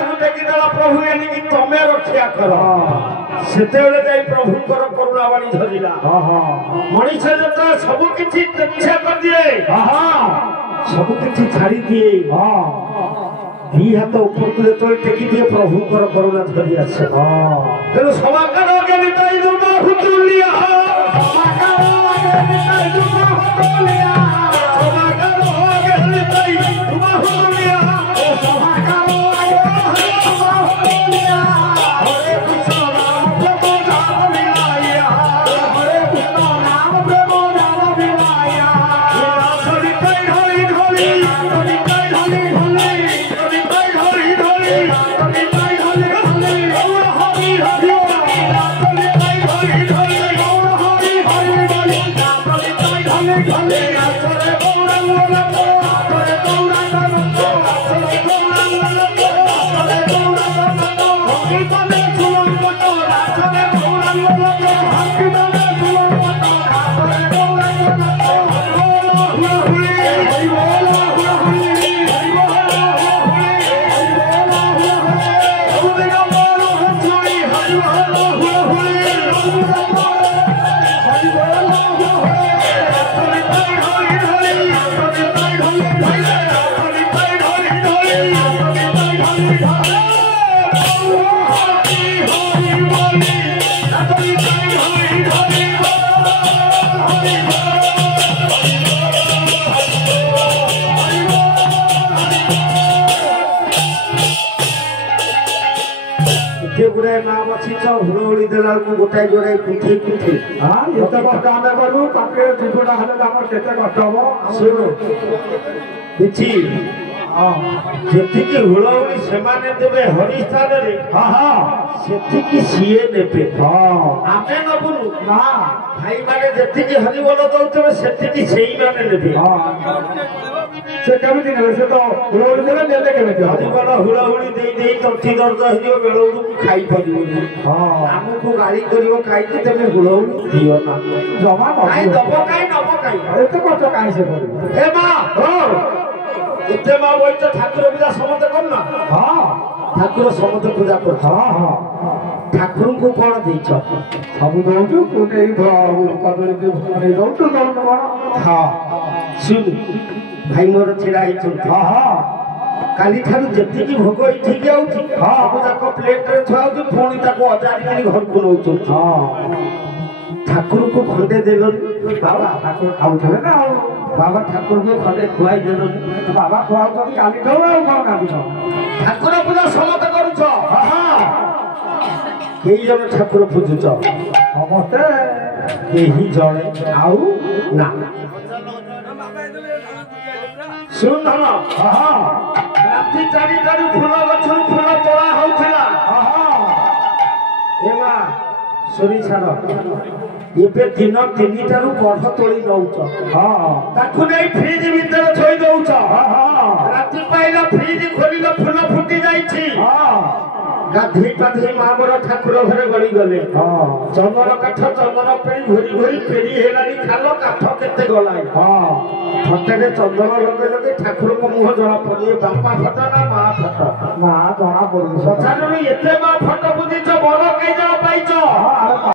हाथ टेकीदेला प्रभु एनिकी तमे रक्षा कर सेतेबेले जाई प्रभुकर करुणावाणी धरिला मनीष जत सब किछि रक्षा कर दिए सब किछि छाड़ी दिए दी हाथ ऊपर को जो टेकी दिए प्रभुकर करुणा धरि आसे तेणु समाकार आगे निताई दुर्गा हुतुलिया समाकार आगे निताई दुर्गा हुतुलिया समाकार आगे निताई दुर्गा हुतुलिया समाकार आगे दुर्गा हुतुलिया हरे कृष्ण नाम प्रभु नाम मिलाया हरे कृष्ण नाम प्रभु नाम मिलाया हरि हरि हरि हरि हरि नाम अच्छी हुड़ी देला गोटाए जोड़े पिठे पिठे हाँ ये कष्ट आम करूँ जीवटा हेल्ले के कष्ट हम शुणु जी हुड़ी से देवे हरि स्थान से सीए ने आम नबुनु ना भाई मैंने जी हरि बोल दौते से ने से कमी से तो हुड़ी देले नेले केमिति हरिबल हुड़ाहुड़ी देई देई तंठी दर्द हियो बेळो खाई परिबो हमको गाड़ी करियो खाई कि तमे हुड़ाहुड़ी दियो ना जमा काई दबो काई नबो काई एते कष्ट काई से करियो ए मां हो एते मां बोल तो ठाकुर पूजा समते कर ना हां ठाकुर समते पूजा कर हां हां ठाकुर को कोन देइछ सब दउछु कोने कदली दे भने दउछु कोन हां सुन भाई मोर छिड़ा काली ठारू जी भोग ठीक आक प्लेट रे थुआ पुणी अजाड़ी घर को नौ ठाकुर को खंडे देल बाबा ठाकुर खाऊ ना बाबा ठाकुर को खंडे खुआई देल बाबा खुआ काली ठाकुर पूजा समत करुछ कई जन ठाकुर पूजुच समस्ते कहीं जड़े आउ ना सुन राति 4 फूल गछर फूल तोड़ा होउथिला एमा सोरी छाड़ एबे दिन 3 टारू कढ़ तोड़ी नउछ ताकू नै फ्रिज भीतर थोई दउछ राति पाइला फ्रिज खोलिला फूल फुटी जाईछि गाधी पाधी मां मोर ठाकुर घरे गली गले चंदन काठ चंदन पेड़ी घोरी घोरी पेड़ी हेलानी खालो काठ केते गलाय फटेरे चंदन लगे लगे ठाकुर को मुह जणा पड़े बापा फटा ना मां फटा ना जणा पड़े सचानो एते मां फट बुझिछ बड़ कई जण पाइछ